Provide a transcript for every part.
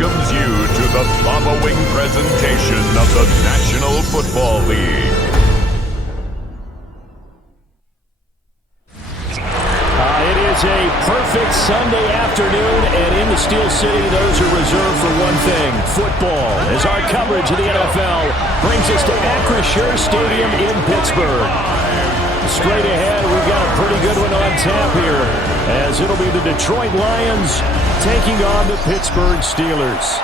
welcomes you to the following presentation of the National Football League. It is a perfect Sunday afternoon, and in the Steel City, those are reserved for one thing, football, as our coverage of the NFL brings us to Acrisure Stadium in Pittsburgh. Straight ahead, we've got a pretty good one on tap here, as it'll be the Detroit Lions taking on the Pittsburgh Steelers.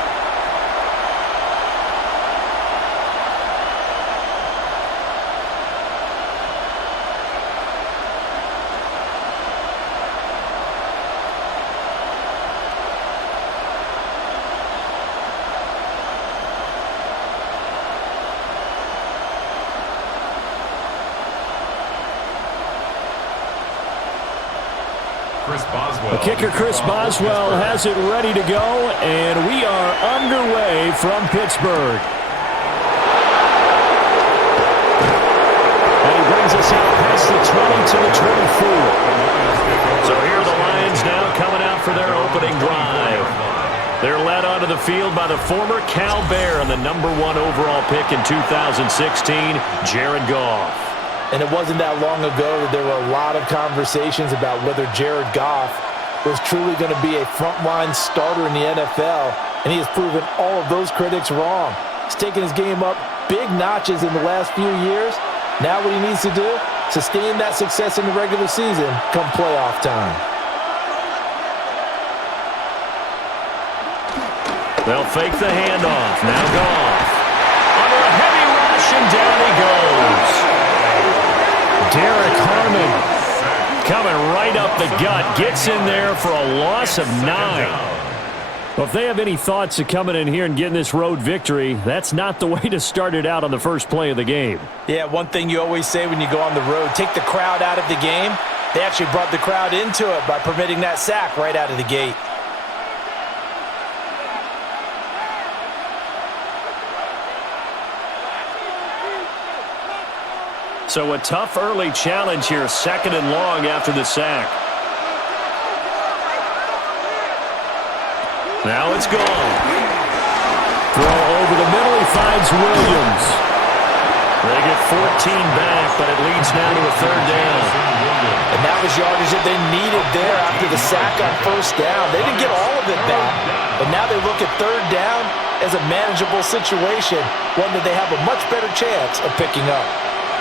The kicker, Chris Boswell, has it ready to go, and we are underway from Pittsburgh. And he brings us out past the 20 to the 24. So here are the Lions now coming out for their opening drive. They're led onto the field by the former Cal Bear and the #1 overall pick in 2016, Jared Goff. And it wasn't that long ago that there were a lot of conversations about whether Jared Goff was truly going to be a frontline starter in the NFL, and he has proven all of those critics wrong. He's taken his game up big notches in the last few years. Now what he needs to do, sustain that success in the regular season come playoff time. They'll fake the handoff. Now Goff. Under a heavy rush, and down he goes. Derek Harmon coming right up the gut, gets in there for a loss of 9. Well, if they have any thoughts of coming in here and getting this road victory, that's not the way to start it out on the first play of the game. Yeah, one thing you always say when you go on the road, take the crowd out of the game. They actually brought the crowd into it by permitting that sack right out of the gate. So a tough early challenge here, 2nd and long after the sack. Now it's gone. Throw over the middle, he finds Williams. They get 14 back, but it leads now to a 3rd down. And that was yardage that they needed there after the sack on 1st down. They didn't get all of it back, but now they look at 3rd down as a manageable situation, one that they have a much better chance of picking up.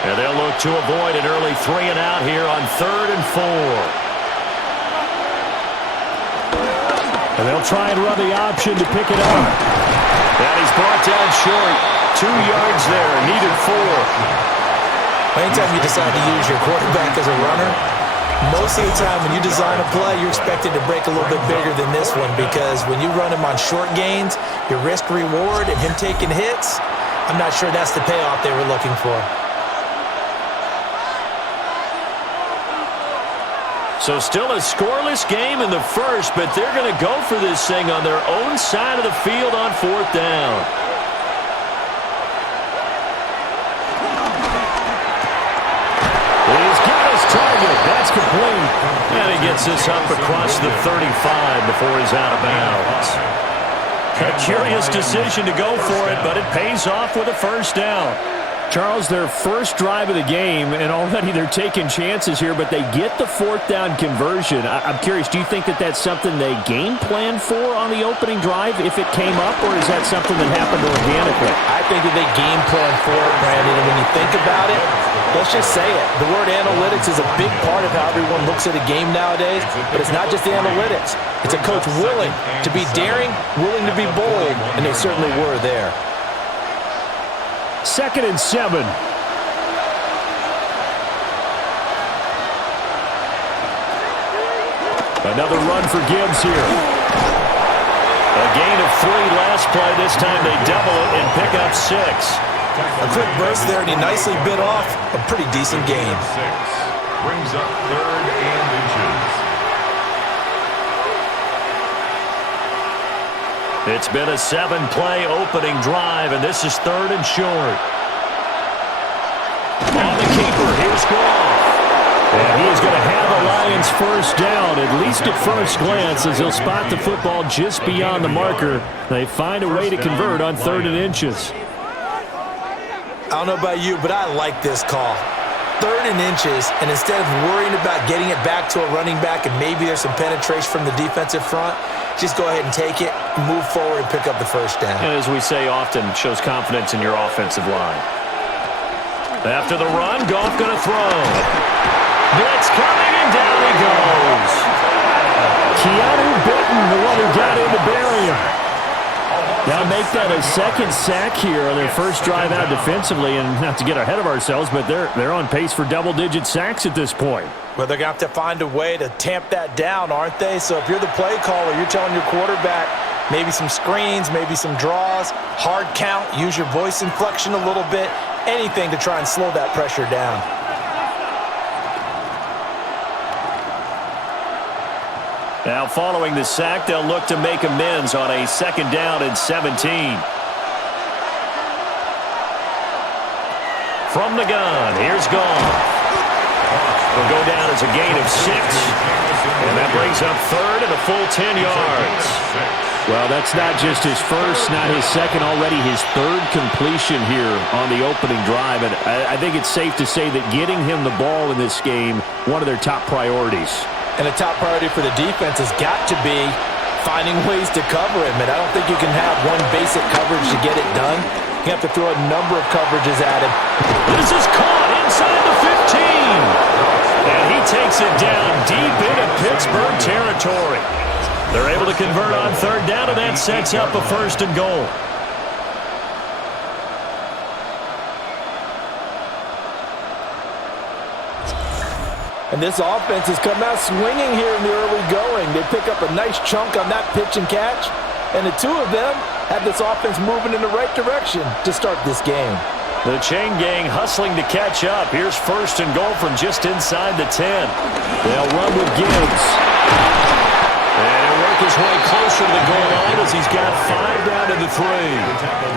And they'll look to avoid an early 3 and out here on 3rd and 4. And they'll try and run the option to pick it up. And he's brought down short. 2 yards there, needed 4. Anytime you decide to use your quarterback as a runner, most of the time when you design a play, you're expected to break a little bit bigger than this one, because when you run him on short gains, your risk-reward and him taking hits, I'm not sure that's the payoff they were looking for. So still a scoreless game in the first, but they're going to go for this thing on their own side of the field on 4th down. He's got his target. That's complete. And he gets this up across the 35 before he's out of bounds. A curious decision to go for it, but it pays off with a 1st down. Charles, their first drive of the game, and already they're taking chances here, but they get the 4th down conversion. I'm curious, do you think that that's something they game planned for on the opening drive if it came up, or is that something that happened organically? I think that they game planned for it, Brandon, and when you think about it, let's just say it. The word analytics is a big part of how everyone looks at a game nowadays, but it's not just the analytics. It's a coach willing to be daring, willing to be bold, and they certainly were there. 2nd and 7. Another run for Gibbs here. A gain of 3 last play. This time they double it and pick up 6. A quick burst there, and he nicely bit off a pretty decent gain. Brings up 3rd and inches. It's been a 7-play opening drive, and this is 3rd and short. On the keeper, here's Goff. And he is going to have a Lions first down, at least at first glance, as they'll spot the football just beyond the marker. They find a way to convert on 3rd and inches. I don't know about you, but I like this call. 3rd and inches, and instead of worrying about getting it back to a running back and maybe there's some penetration from the defensive front, just go ahead and take it, move forward, and pick up the first down. And as we say often, shows confidence in your offensive line. After the run, Goff going to throw. Blitz coming, and down he goes. Keanu Bitten, the one who got in to bury him. Now make that a second sack here on their first drive out defensively, and not to get ahead of ourselves, but they're on pace for double-digit sacks at this point. Well, they're going to have to find a way to tamp that down, aren't they? So if you're the play caller, you're telling your quarterback maybe some screens, maybe some draws, hard count, use your voice inflection a little bit, anything to try and slow that pressure down. Now following the sack, they'll look to make amends on a 2nd down and 17. From the gun, here's Goff. Will go down as a gain of 6. And that brings up 3rd and a full 10 yards. Well, that's not just his first, not his second, already his 3rd completion here on the opening drive. And I think it's safe to say that getting him the ball in this game, one of their top priorities. And a top priority for the defense has got to be finding ways to cover him. And I don't think you can have one basic coverage to get it done. You have to throw a number of coverages at him. This is caught inside the 15. And he takes it down deep into Pittsburgh territory. They're able to convert on 3rd down, and that sets up a 1st and goal. And this offense has come out swinging here in the early going. They pick up a nice chunk on that pitch and catch. And the two of them have this offense moving in the right direction to start this game. The chain gang hustling to catch up. Here's 1st and goal from just inside the 10. They'll run with Gibbs. And he'll work his way closer to the goal line as he's got 5 down to the 3.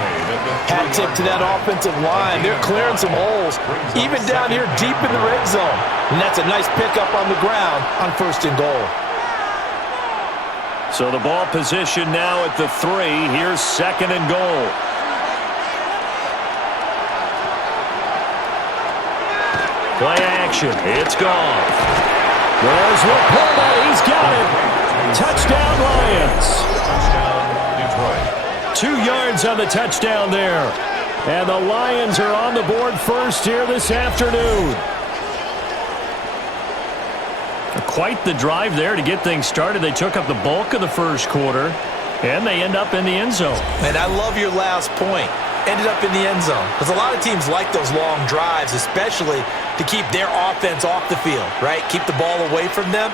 Hat tip to that offensive line. They're clearing some holes, even down here deep in the red zone. And that's a nice pickup on the ground on 1st and goal. So the ball position now at the 3. Here's 2nd and goal. Play action. It's gone. There's Laporta. He's got it. Touchdown, Lions. Touchdown, Detroit. 2 yards on the touchdown there. And the Lions are on the board first here this afternoon. Quite the drive there to get things started. They took up the bulk of the first quarter, and they end up in the end zone. And I love your last point. Ended up in the end zone. Because a lot of teams like those long drives, especially to keep their offense off the field, right? Keep the ball away from them.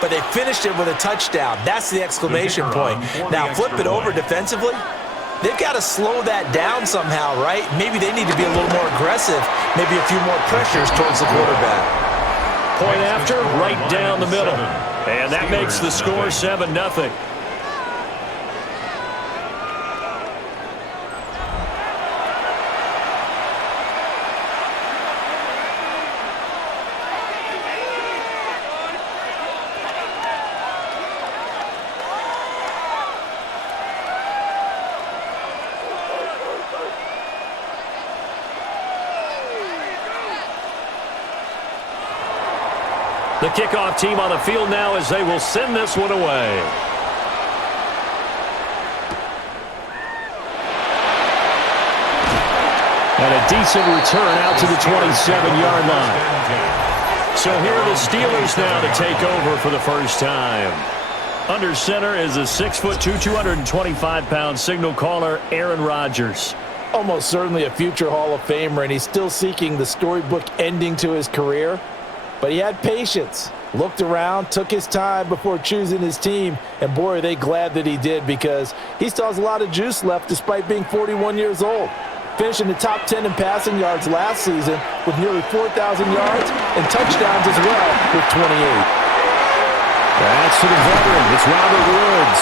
But they finished it with a touchdown. That's the exclamation point. Now flip it over defensively. They've got to slow that down somehow, right? Maybe they need to be a little more aggressive. Maybe a few more pressures towards the quarterback. Point after, right down the middle. And that makes the score 7-0. The kickoff team on the field now as they will send this one away. And a decent return out to the 27-yard line. So here are the Steelers now to take over for the first time. Under center is a 6'2", 225-pound signal caller, Aaron Rodgers. Almost certainly a future Hall of Famer, and he's still seeking the storybook ending to his career. But he had patience, looked around, took his time before choosing his team, and boy, are they glad that he did, because he still has a lot of juice left despite being 41 years old. Finishing the top 10 in passing yards last season with nearly 4,000 yards and touchdowns as well with 28. That's to the veteran. It's Robert Woods.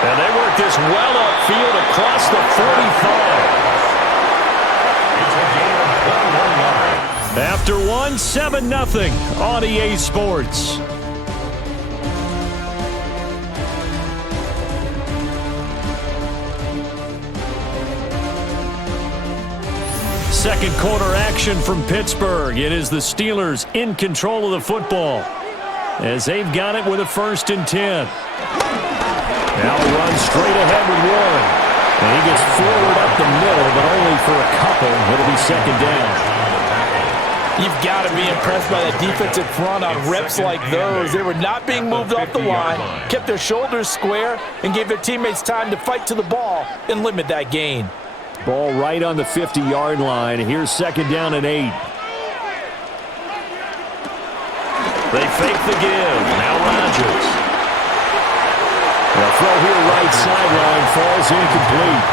And they work this well upfield across the 45. After one, 7-0 on EA Sports. second quarter action from Pittsburgh. It is the Steelers in control of the football as they've got it with a 1st and 10. Now run straight ahead with Warren. And he gets forward up the middle, but only for a couple. It'll be 2nd down. You've got to be impressed by the defensive front on reps like those. They were not being moved off the line, kept their shoulders square, and gave their teammates time to fight to the ball and limit that gain. Ball right on the 50-yard line. Here's 2nd down and 8. They fake the give. Now Rodgers. The throw here right sideline falls incomplete.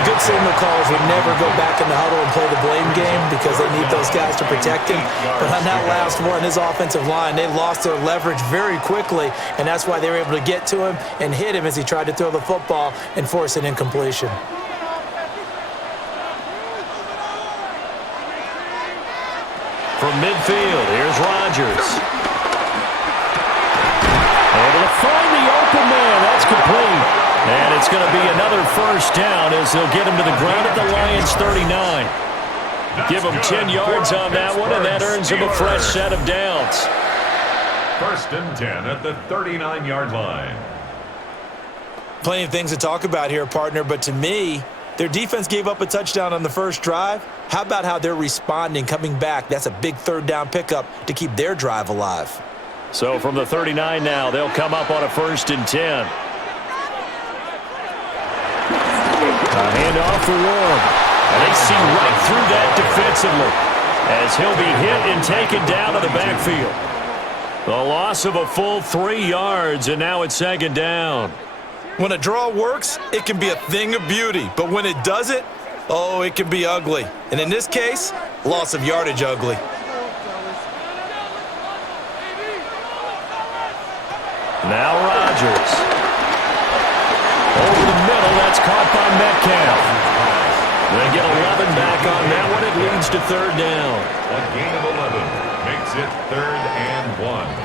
The good signal calls would never go back in the huddle and play the blame game because they need those guys to protect him. But on that last one, his offensive line, they lost their leverage very quickly, and that's why they were able to get to him and hit him as he tried to throw the football and force an incompletion. From midfield, here's Rodgers. Able to find the open man. That's complete. And it's going to be another 1st down as they'll get him to the ground at the Lions' 39. Give him 10 yards on that one, and that earns him a fresh set of downs. 1st and 10 at the 39-yard line. Plenty of things to talk about here, partner, but to me, their defense gave up a touchdown on the first drive. How about how they're responding, coming back? That's a big 3rd down pickup to keep their drive alive. So from the 39 now, they'll come up on a 1st and 10. A handoff for Warren. And they see right through that defensively as he'll be hit and taken down to the backfield. The loss of a full 3 yards, and now it's 2nd down. When a draw works, it can be a thing of beauty. But when it doesn't, oh, it can be ugly. And in this case, loss of yardage ugly. Now Rodgers. Over the middle, that's caught by Metcalf. They get 11 back on that one. It leads to 3rd down. A gain of 11 makes it 3rd and 1.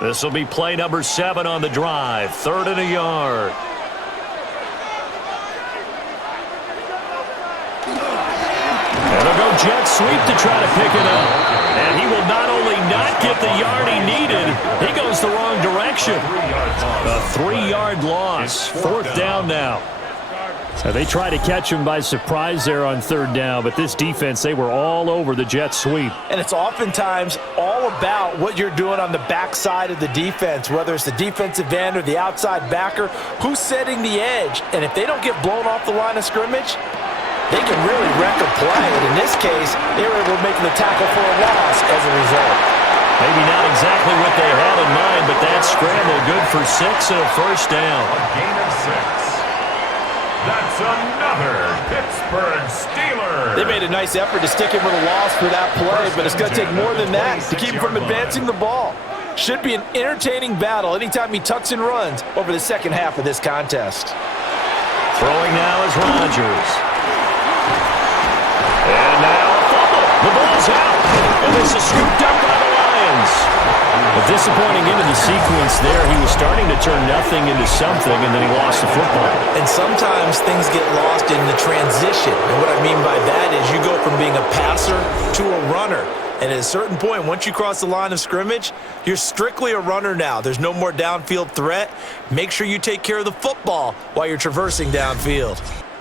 This will be play number 7 on the drive. 3rd and a yard. And they'll go jet sweep to try to pick it up. And he will not only not get the yard he needed, he goes the wrong direction. A 3-yard loss. 4th down now. So they try to catch him by surprise there on 3rd down, but this defense, they were all over the jet sweep. And it's oftentimes all about what you're doing on the backside of the defense, whether it's the defensive end or the outside backer, who's setting the edge. And if they don't get blown off the line of scrimmage, they can really wreck a play. And in this case, they were able to make the tackle for a loss as a result. Maybe not exactly what they had in mind, but that scramble good for 6 and a 1st down. A gain of 6. That's another Pittsburgh Steelers. They made a nice effort to stick him with a loss for that play, but it's going to take more than that to keep him from advancing the ball. Should be an entertaining battle anytime he tucks and runs over the second half of this contest. Throwing now is Rodgers. And now a fumble. The ball's out. And this is scooped up by the Lions. A disappointing end of the sequence there. He was starting to turn nothing into something, and then he lost the football. And sometimes things get lost in the transition. And what I mean by that is you go from being a passer to a runner. And at a certain point, once you cross the line of scrimmage, you're strictly a runner now. There's no more downfield threat. Make sure you take care of the football while you're traversing downfield.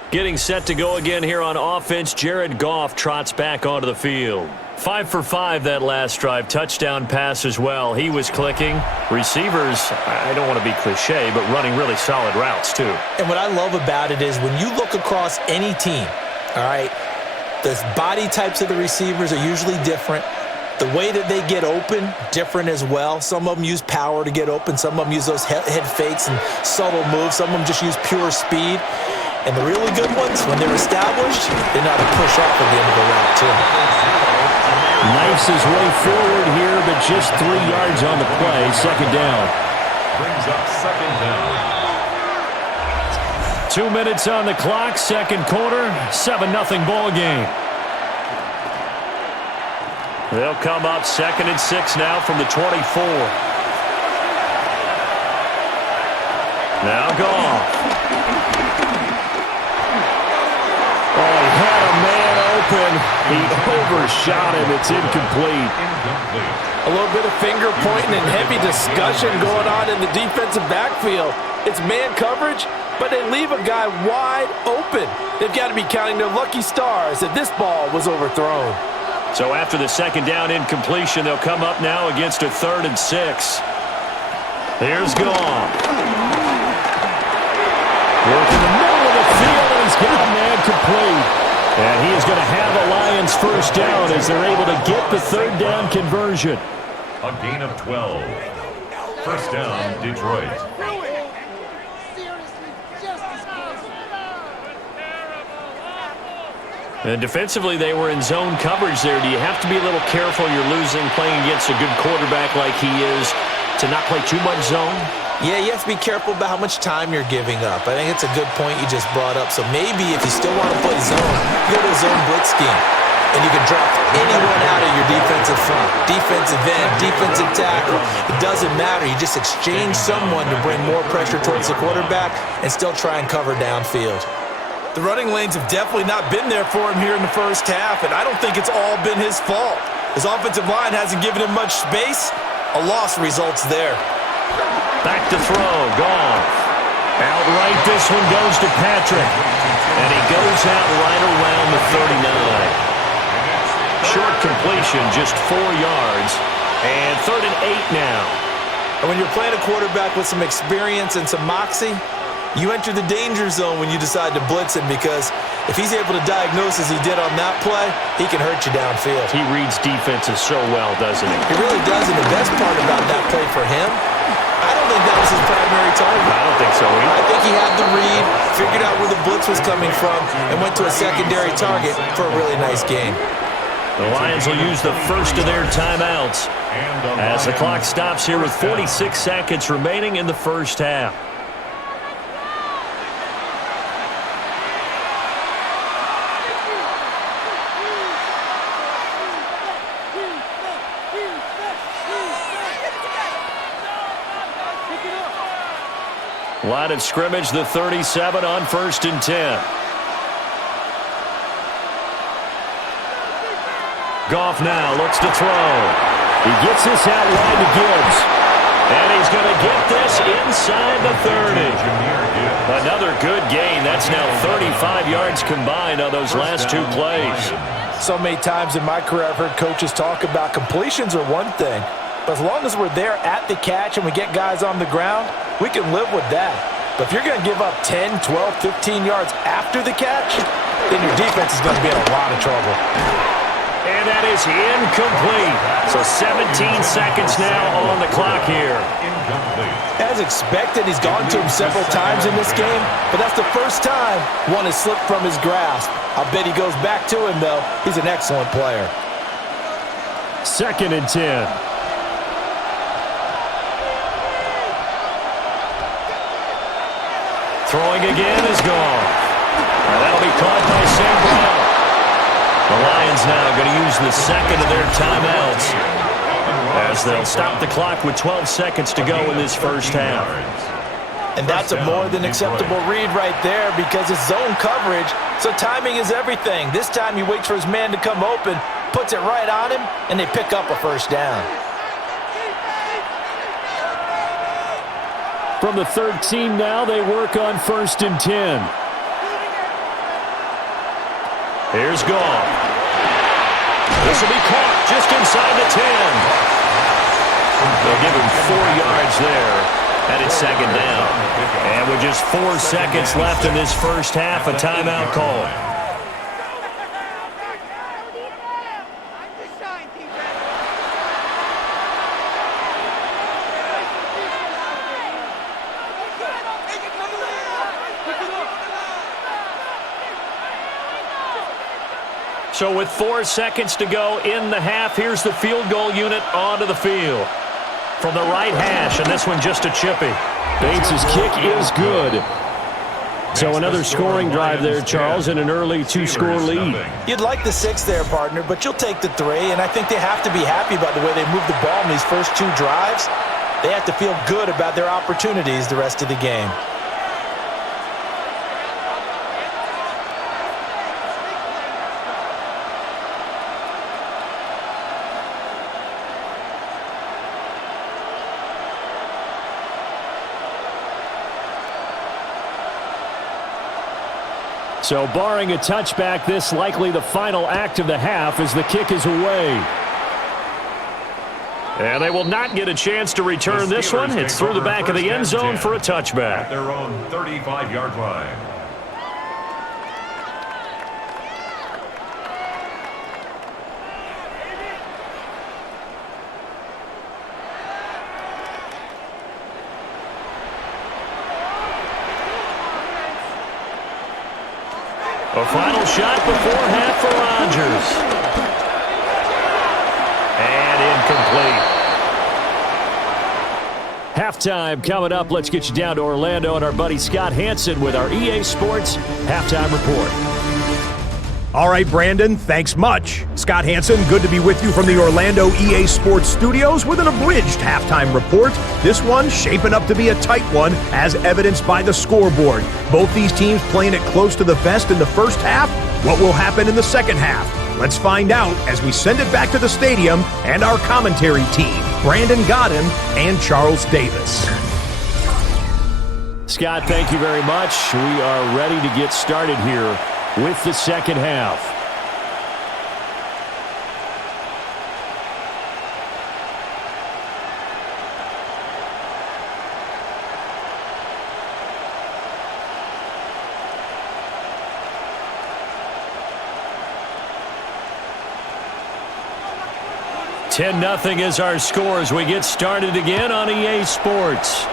Getting set to go again here on offense, Jared Goff trots back onto the field. 5 for 5 that last drive. Touchdown pass as well. He was clicking. Receivers, I don't want to be cliche, but running really solid routes too. And what I love about it is when you look across any team, all right, the body types of the receivers are usually different. The way that they get open, different as well. Some of them use power to get open. Some of them use those head fakes and subtle moves. Some of them just use pure speed. And the really good ones, when they're established, they know how to push off at the end of the route, too. Knifes his way forward here, but just 3 yards on the play. 2nd down. Brings up 2nd down. 2 minutes on the clock, second quarter, 7-0 ball game. They'll come up 2nd and 6 now from the 24. Now Goff. Oh, he had a man open. He overshot him. It's incomplete. A little bit of finger pointing and heavy discussion going on in the defensive backfield. It's man coverage, but they leave a guy wide open. They've got to be counting their lucky stars that this ball was overthrown. So after the second down incompletion, they'll come up now against a 3rd and 6. Here's Goff. Working the middle of the field, and he's got a man complete. And he is going to have a Lions first down as they're able to get the 3rd down conversion. A gain of 12. First down, Detroit. And defensively, they were in zone coverage there. Do you have to be a little careful you're losing playing against a good quarterback like he is to not play too much zone? Yeah, you have to be careful about how much time you're giving up. I think it's a good point you just brought up. So maybe if you still want to play zone, go to a zone blitz scheme. And you can drop anyone out of your defensive front, defensive end, defensive tackle. It doesn't matter. You just exchange someone to bring more pressure towards the quarterback and still try and cover downfield. The running lanes have definitely not been there for him here in the first half, and I don't think it's all been his fault. His offensive line hasn't given him much space. A loss results there. Back to throw, Goff. Outright, this one goes to Patrick. And he goes out right around the 39. Short completion, just 4 yards. And 3rd and 8 now. And when you're playing a quarterback with some experience and some moxie, you enter the danger zone when you decide to blitz him, because if he's able to diagnose as he did on that play, he can hurt you downfield. He reads defenses so well, doesn't he? He really does, and the best part about that play for him, I don't think that was his primary target. I don't think so either. I think he had the read, figured out where the blitz was coming from, and went to a secondary target for a really nice gain. The Lions will use the first of their timeouts as the clock stops here with 46 seconds remaining in the first half. Line of scrimmage, the 37 on 1st and 10. Goff now looks to throw. He gets this out wide to Gibbs. And he's going to get this inside the 30. Another good gain. That's now 35 yards combined on those last 2 plays. So many times in my career I've heard coaches talk about completions are one thing, but as long as we're there at the catch and we get guys on the ground, we can live with that. But if you're going to give up 10, 12, 15 yards after the catch, then your defense is going to be in a lot of trouble. And that is incomplete. So 17 seconds now on the clock here. As expected, he's gone to him several times in this game, but that's the first time one has slipped from his grasp. I bet he goes back to him, though. He's an excellent player. 2nd and 10. Throwing again is gone. And that'll be caught by Sam Brown. The Lions now going to use the second of their timeouts as they'll stop the clock with 12 seconds to go in this first half. And that's a more than acceptable read right there because it's zone coverage, so timing is everything. This time he waits for his man to come open, puts it right on him, and they pick up a first down. From the 13 now, they work on 1st and 10. Here's Goff. This will be caught just inside the 10. They'll give him 4 yards there, and it's 2nd down. And with just 4 seconds left in this first half, a timeout call. So with 4 seconds to go in the half, here's the field goal unit onto the field. From the right hash, and this one just a chippy. Bates' kick is good. So another scoring drive there, Charles, and an early 2-score lead. You'd like the 6 there, partner, but you'll take the 3, and I think they have to be happy about the way they moved the ball in these first 2 drives. they have to feel good about their opportunities the rest of the game. So barring a touchback, this likely the final act of the half as the kick is away. And they will not get a chance to return this one. It's through the back of the end zone for a touchback. At their own 35-yard line. A final shot before half for Rodgers. And incomplete. Halftime coming up. Let's get you down to Orlando and our buddy Scott Hansen with our EA Sports Halftime Report. All right, Brandon, thanks much. Scott Hansen, good to be with you from the Orlando EA Sports Studios with an abridged halftime report. This one shaping up to be a tight one, as evidenced by the scoreboard. Both these teams playing it close to the vest in the first half. What will happen in the second half? Let's find out as we send it back to the stadium and our commentary team, Brandon Godden and Charles Davis. Scott, thank you very much. We are ready to get started here with the second half. $10-0 is our score as we get started again on EA Sports.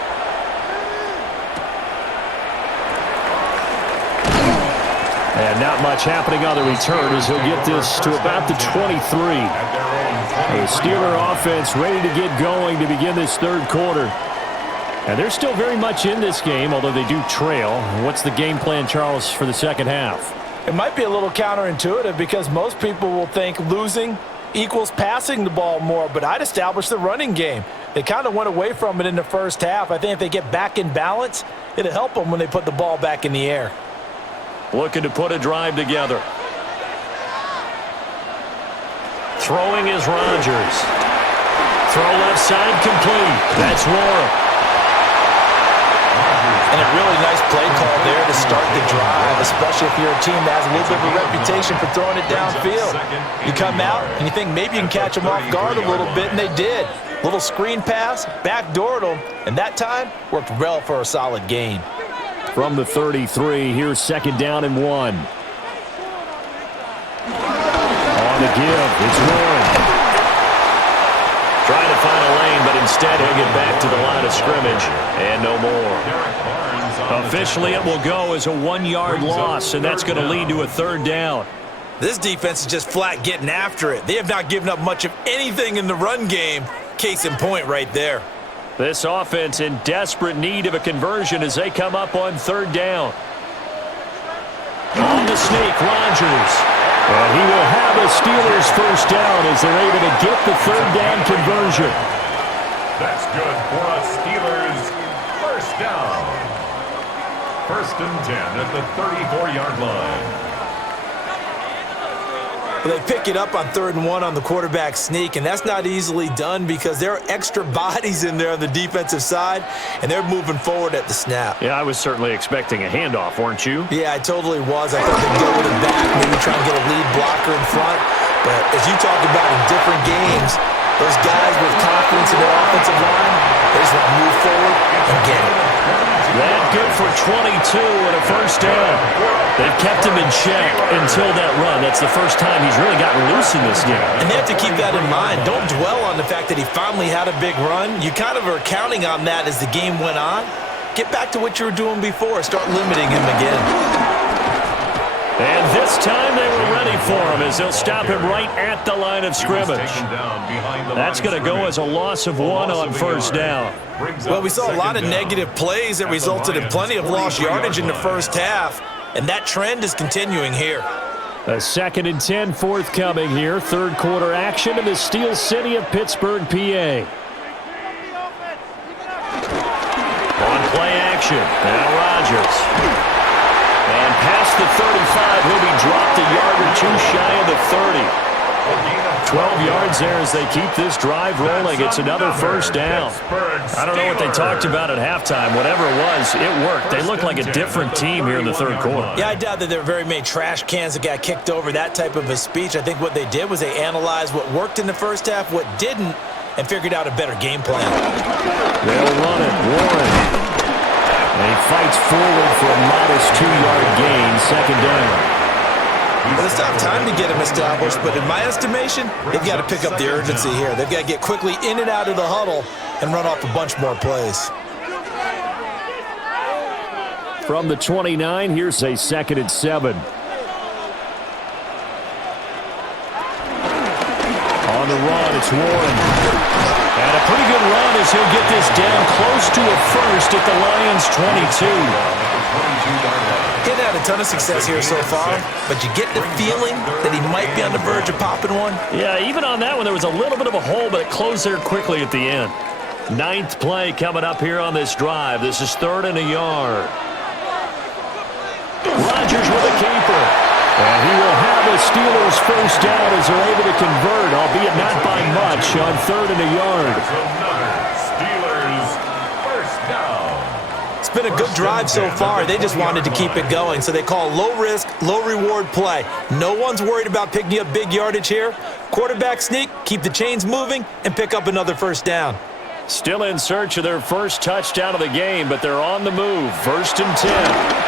And not much happening on the return as he'll get this to about the 23. The Steeler offense ready to get going to begin this third quarter. And they're still very much in this game, although they do trail. What's the game plan, Charles, for the second half? It might be a little counterintuitive because most people will think losing equals passing the ball more, but I'd establish the running game. They kind of went away from it in the first half. I think if they get back in balance, it'll help them when they put the ball back in the air. Looking to put a drive together. Throwing is Rodgers. Throw left side complete. That's Warren. And a really nice play call there to start the drive, especially if you're a team that has a little bit of a reputation for throwing it downfield. You come out and you think maybe you can catch them off guard a little bit, and they did. Little screen pass, backdoored them, and that time worked well for a solid gain. From the 33, here's second down and 1. On the give, it's Warren. Trying to find a lane, but instead he'll get back to the line of scrimmage, and no more. Officially, it will go as a 1-yard loss, and that's going to lead to a third down. This defense is just flat getting after it. They have not given up much of anything in the run game. Case in point right there. This offense in desperate need of a conversion as they come up on third down. On the sneak, Rodgers. And he will have a Steelers first down as they're able to get the third down conversion. That's good for a Steelers first down. First and 10 at the 34-yard line. They pick it up on 3rd and 1 on the quarterback sneak, and that's not easily done because there are extra bodies in there on the defensive side, and they're moving forward at the snap. Yeah, I was certainly expecting a handoff, weren't you? Yeah, I totally was. I thought they'd go with it back, maybe try and get a lead blocker in front. But as you talked about in different games, those guys with confidence in their offensive line, they just want to move forward and get it. That good for 22 and a first down. They've kept him in check until that run. That's the first time he's really gotten loose in this game. And they have to keep that in mind. Don't dwell on the fact that he finally had a big run. You kind of are counting on that as the game went on. Get back to what you were doing before. Start limiting him again. And this time they were ready for him as they'll stop him right at the line of scrimmage. That's going to go as a loss of 1 on first down. Well, we saw a lot of negative plays that resulted in plenty of lost yardage in the first half, and that trend is continuing here. A 2nd and 10 forthcoming here. Third quarter action in the Steel City of Pittsburgh, PA. action. Now Rodgers. And past the 35, he'll be dropped a yard or two shy of the 30. 12 yards there as they keep this drive rolling. It's another first down. I don't know what they talked about at halftime. Whatever it was, it worked. They looked like a different team here in the third quarter. Yeah, I doubt that there were very many trash cans that got kicked over, that type of a speech. I think what they did was they analyzed what worked in the first half, what didn't, and figured out a better game plan. They'll run it. Warren. And he fights forward for a modest 2-yard gain, second down. Well, it's not time to get him established, but in my estimation, they've got to pick up the urgency here. They've got to get quickly in and out of the huddle and run off a bunch more plays. From the 29, here's a 2nd and 7. On the run, it's Warren. And a pretty good run as he'll get this down close to a first at the Lions' 22. He's had a ton of success here so far, but you get the feeling that he might be on the verge of popping one. Yeah, even on that one, there was a little bit of a hole, but it closed there quickly at the end. 9th play coming up here on this drive. This is 3rd and a yard. Rodgers with a keeper. And he will have the Steelers first down as they're able to convert, albeit not by much, on 3rd and a yard. Steelers first down. It's been a good drive so far. They just wanted to keep it going, so they call low-risk, low-reward play. No one's worried about picking up big yardage here. Quarterback sneak, keep the chains moving, and pick up another first down. Still in search of their first touchdown of the game, but they're on the move. 1st and 10.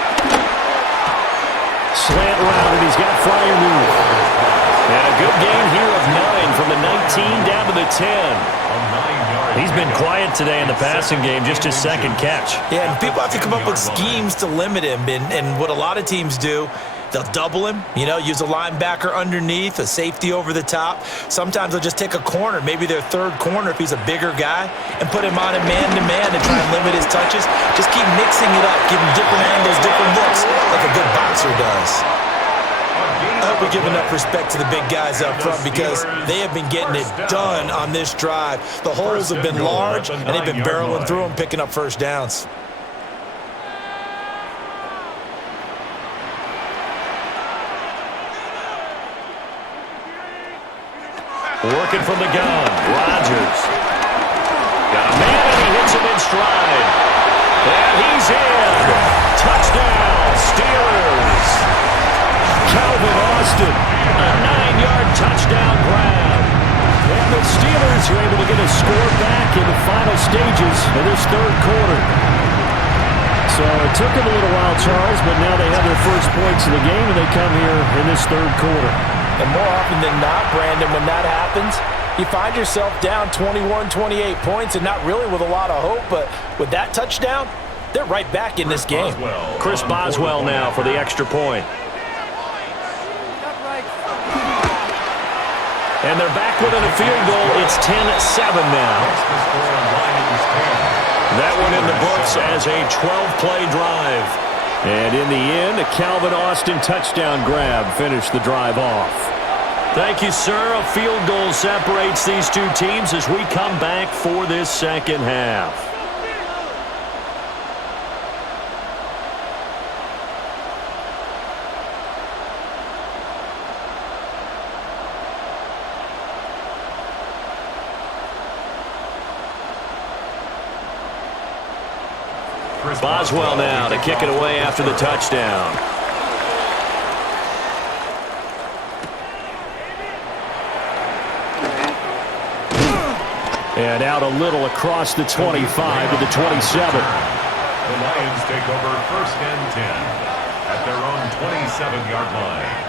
Slant route, and he's got Freiermuth. And a good gain here of 9 from the 19 down to the 10. He's been quiet today in the passing game, just his 2nd catch. Yeah, and people have to come up with schemes to limit him, and what a lot of teams do, they'll double him, use a linebacker underneath, a safety over the top. Sometimes they'll just take a corner, maybe their 3rd corner if he's a bigger guy, and put him on a man-to-man and try and limit his touches. Just keep mixing it up, give him different angles, different looks, like a good boxer does. I hope we give enough respect to the big guys up front because they have been getting it done on this drive. The holes have been large, and they've been barreling through them, picking up first downs. Working from the gun, Rodgers. Got a man, and he hits him in stride. And he's in. Touchdown, Steelers. Calvin Austin, a 9-yard touchdown grab. And the Steelers are able to get a score back in the final stages of this 3rd quarter. So it took them a little while, Charles, but now they have their first points of the game, and they come here in this 3rd quarter. And more often than not, Brandon, when that happens, you find yourself down 21, 28 points and not really with a lot of hope, but with that touchdown, they're right back in this game. Chris Boswell now for the extra point. And they're back within a field goal. It's 10-7 now. That one in the books as a 12-play drive. And in the end, a Calvin Austin touchdown grab finished the drive off. Thank you, sir. A field goal separates these two teams as we come back for this 2nd half. Boswell now to kick it away after the touchdown. And out a little across the 25 to the 27. The Lions take over 1st and 10 at their own 27-yard line.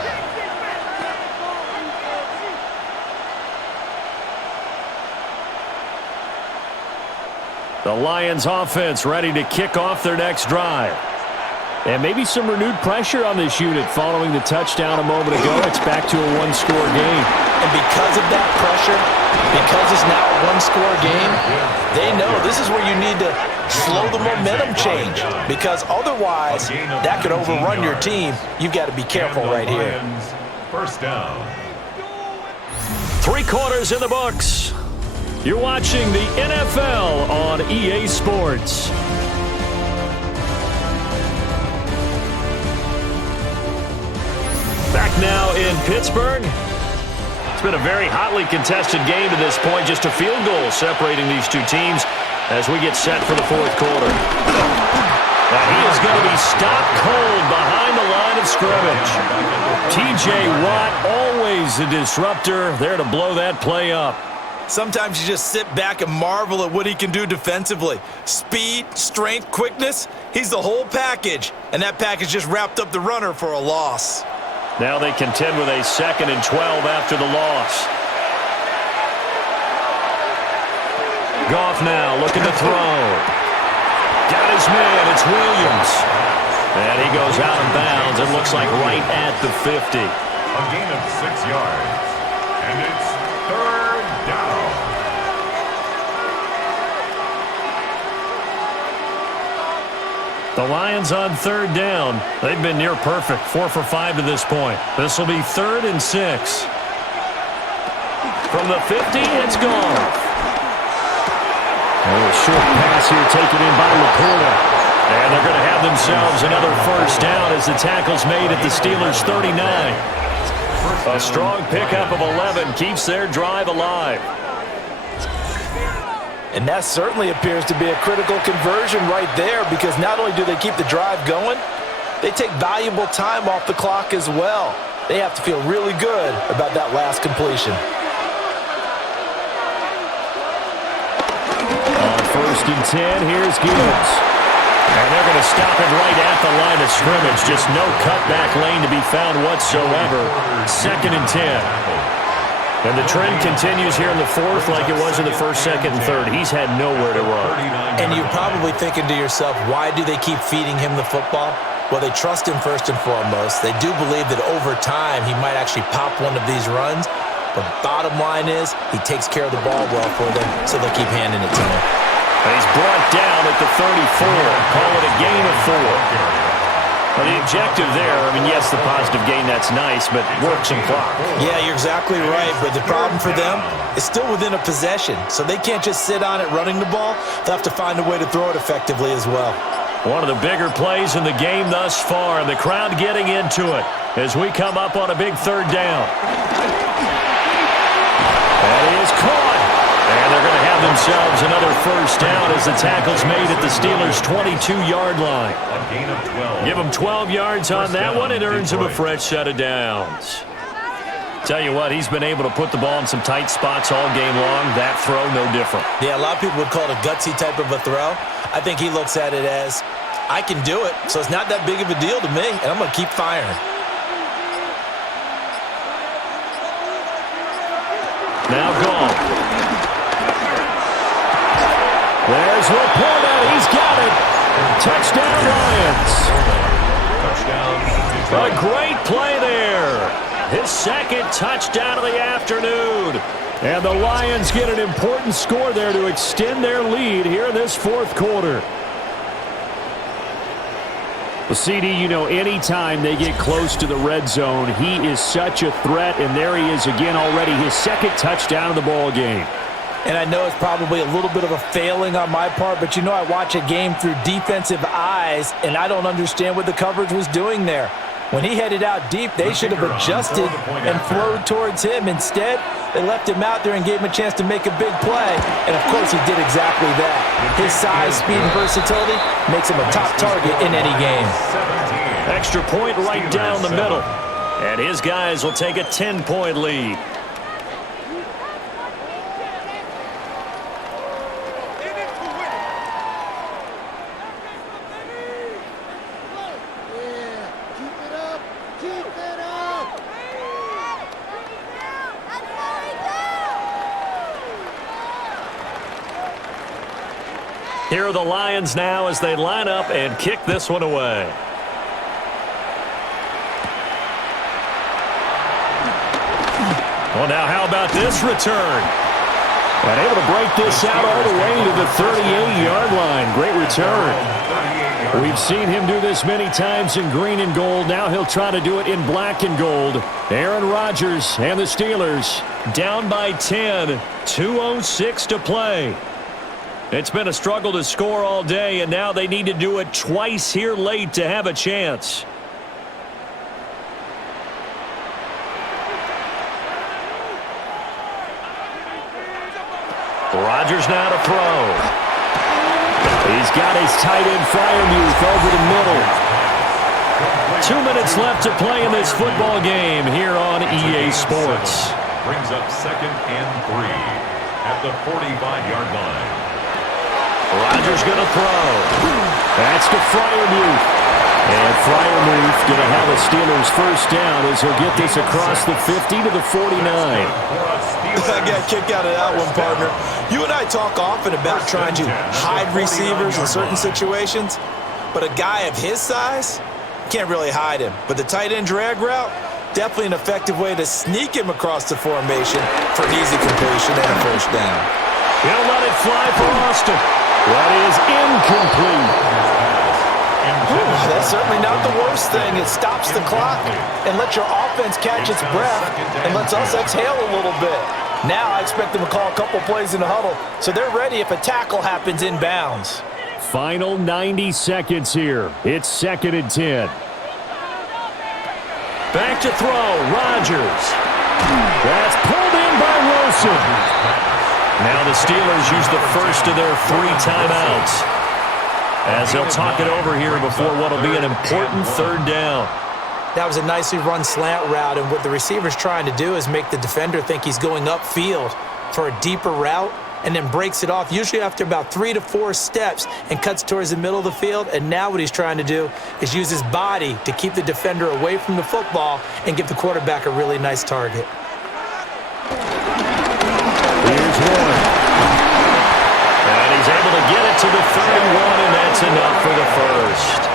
The Lions offense ready to kick off their next drive. And maybe some renewed pressure on this unit following the touchdown a moment ago. It's back to a 1-score game. And because of that pressure, because it's now a 1-score game, they know this is where you need to slow the momentum change. Because otherwise, that could overrun your team. You've got to be careful right here. First down. 3 quarters in the books. You're watching the NFL on EA Sports. now in Pittsburgh. It's been a very hotly contested game to this point. Just a field goal separating these two teams as we get set for the fourth quarter. Now he is going to be stopped cold behind the line of scrimmage. T.J. Watt, always a disruptor, there to blow that play up. Sometimes you just sit back and marvel at what he can do defensively. Speed, strength, quickness, he's the whole package. And that package just wrapped up the runner for a loss. Now they contend with a 2nd and 12 after the loss. Goff now looking to throw. Got his man, it's Williams. And he goes out of bounds. It looks like right at the 50. A gain of 6 yards. And it's 3rd down. The Lions on 3rd down. They've been near perfect, 4 for 5 to this point. This will be 3rd and 6. From the 50, it's gone. A short pass here taken in by Laporta. And they're going to have themselves another first down as the tackle's made at the Steelers' 39. A strong pickup of 11 keeps their drive alive. And that certainly appears to be a critical conversion right there, because not only do they keep the drive going, they take valuable time off the clock as well. They have to feel really good about that last completion. On 1st and 10, here's Gibbs. And they're going to stop it right at the line of scrimmage. Just no cutback lane to be found whatsoever. 2nd and 10. And the trend continues here in the 4th like it was in the 1st, 2nd, and 3rd. He's had nowhere to run. And you're probably thinking to yourself, why do they keep feeding him the football? Well, they trust him first and foremost. They do believe that over time he might actually pop one of these runs. But bottom line is he takes care of the ball well for them, so they'll keep handing it to him. And he's brought down at the 34. Call it a gain of 4. Well, the objective there, I mean, yes, the positive gain, that's nice, but work some clock. Yeah, you're exactly right, but the problem for them is still within a possession, so they can't just sit on it running the ball. They'll have to find a way to throw it effectively as well. One of the bigger plays in the game thus far, and the crowd getting into it as we come up on a big 3rd down. That is caught. And they're going to have themselves another first down as the tackle's made at the Steelers' 22-yard line. A gain of 12. Give them 12 yards on that one. It earns him a fresh set of downs. Tell you what, he's been able to put the ball in some tight spots all game long. That throw, no different. Yeah, a lot of people would call it a gutsy type of a throw. I think he looks at it as, I can do it, so it's not that big of a deal to me, and I'm going to keep firing. Now gone. There's Laporta. He's got it. Touchdown, Lions. Touchdown. A great play there. His 2nd touchdown of the afternoon. And the Lions get an important score there to extend their lead here in this 4th quarter. Well, CD, you know, anytime they get close to the red zone, he is such a threat, and there he is again already, his 2nd touchdown of the ball game. And I know it's probably a little bit of a failing on my part, but you know I watch a game through defensive eyes, and I don't understand what the coverage was doing there. When he headed out deep, they should have adjusted and flowed towards him. Instead, they left him out there and gave him a chance to make a big play. And, of course, he did exactly that. His size, speed, and versatility makes him a top target in any game. Extra point right down the middle. And his guys will take a 10-point lead. Here are the Lions now as they line up and kick this one away. Well, now how about this return? And able to break this out all the way to the 38-yard line. Great return. We've seen him do this many times in green and gold. Now he'll try to do it in black and gold. Aaron Rodgers and the Steelers down by 10, 2:06 to play. It's been a struggle to score all day, and now they need to do it twice here late to have a chance. Rodgers now to throw. He's got his tight end Freiermuth over the middle. 2 minutes left to play in this football game here on EA Sports. Brings up 2nd and 3 at the 45-yard line. Rodgers going to throw. That's to Freiermuth. And Freiermuth going to have a Steelers first down as he'll get this across the 50 to the 49. I got a kick out of that one, partner. You and I talk often about trying to hide receivers in certain situations, but a guy of his size, can't really hide him. But the tight end drag route, definitely an effective way to sneak him across the formation for an easy completion and a first down. He'll let it fly for Austin. That is incomplete. That's certainly not the worst thing. It stops the clock and lets your offense catch its breath and lets us exhale a little bit. Now I expect them to call a couple plays in the huddle, so they're ready if a tackle happens inbounds. Final 90 seconds here. It's 2nd and 10. Back to throw, Rodgers. That's pulled in by Wilson. Now the Steelers use the first of their 3 timeouts, as they'll talk it over here before what will be an important 3rd down. That was a nicely run slant route, and what the receiver's trying to do is make the defender think he's going upfield for a deeper route, and then breaks it off, usually after about 3 to 4 steps, and cuts towards the middle of the field. And now what he's trying to do is use his body to keep the defender away from the football and give the quarterback a really nice target. Here's one. And he's able to get it to the 31, and that's enough for the first.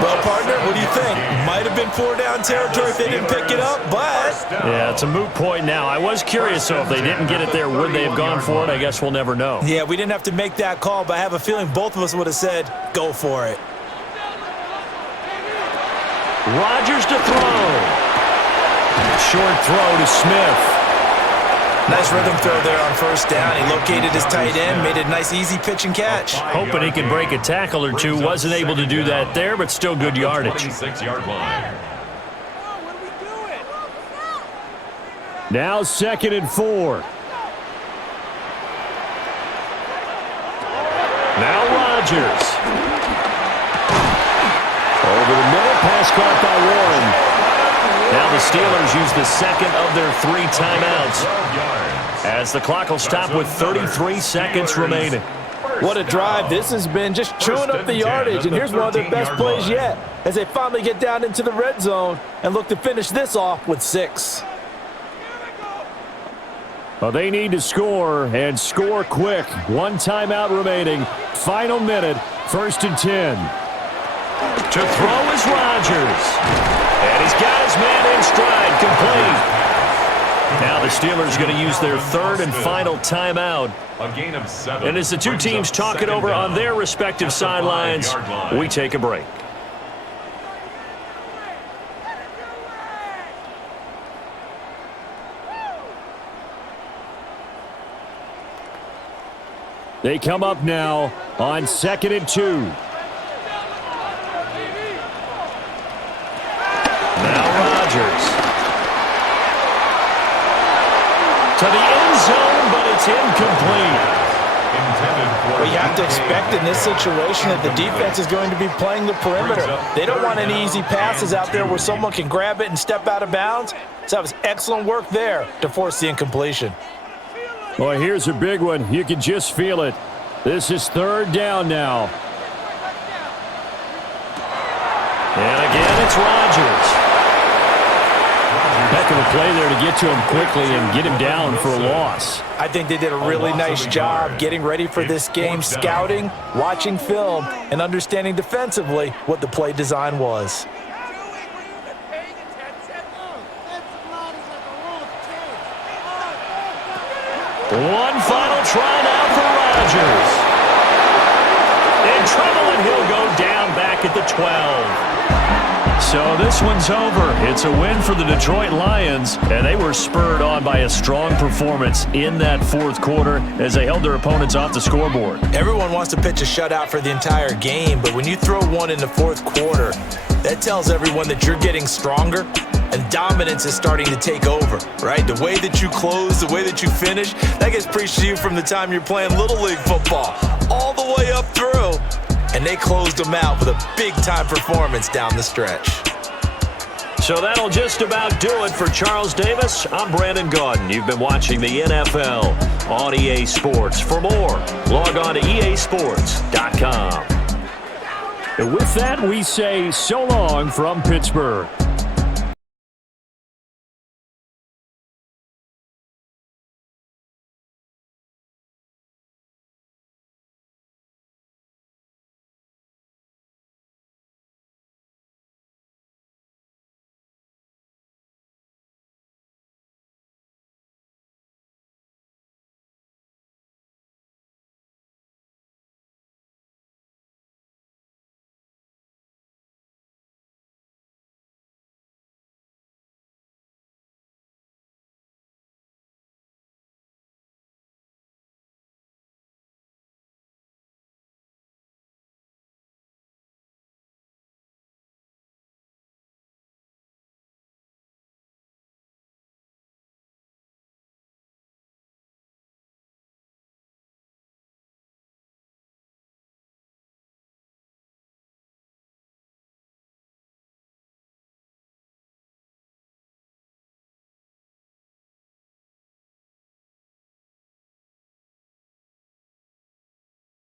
Well, partner, what do you think? Might have been 4-down territory if they didn't pick it up, but... Yeah, it's a moot point now. I was curious, so if they didn't get it there, would they have gone for it? I guess we'll never know. Yeah, we didn't have to make that call, but I have a feeling both of us would have said, go for it. Rodgers to throw. Short throw to Smith. Nice rhythm throw there on first down. He located his tight end, made a nice easy pitch and catch. Hoping he could break a tackle or two. Wasn't able to do that there, but still good yardage. 26-yard line. Now 2nd and 4. Now Rodgers. Over the middle, pass caught by Warren. Now the Steelers use the 2nd of their 3 timeouts, as the clock will stop with 33 seconds remaining. What a drive this has been, just chewing up the yardage. And here's one of their best plays yet, as they finally get down into the red zone and look to finish this off with 6. Well, they need to score, and score quick. 1 timeout remaining. Final minute, 1st and 10. To throw is Rodgers. And he's got his man in stride, complete. Now the Steelers going to use their 3rd and final timeout. A gain of 7. And as the 2 teams talk it over on their respective sidelines, we take a break. They come up now on 2nd and 2. To the end zone, but it's incomplete. Well, you have to expect in this situation that the defense is going to be playing the perimeter. They don't want any easy passes out there where someone can grab it and step out of bounds. So that was excellent work there to force the incompletion. Well, here's a big one. You can just feel it. This is 3rd down now. And again, it's Rodgers. Heck of a play there to get to him quickly and get him down for a loss. I think they did a really nice job getting ready for this game, scouting, watching film, and understanding defensively what the play design was. One final try now for Rodgers. In trouble, and he'll go down back at the 12. So this one's over. It's a win for the Detroit Lions, and they were spurred on by a strong performance in that 4th quarter as they held their opponents off the scoreboard. Everyone wants to pitch a shutout for the entire game, but when you throw one in the 4th quarter, that tells everyone that you're getting stronger and dominance is starting to take over, right? The way that you close, the way that you finish, that gets preached to you from the time you're playing Little League football all the way up through. And they closed them out with a big-time performance down the stretch. So that'll just about do it for Charles Davis. I'm Brandon Gaudin. You've been watching the NFL on EA Sports. For more, log on to easports.com. And with that, we say so long from Pittsburgh.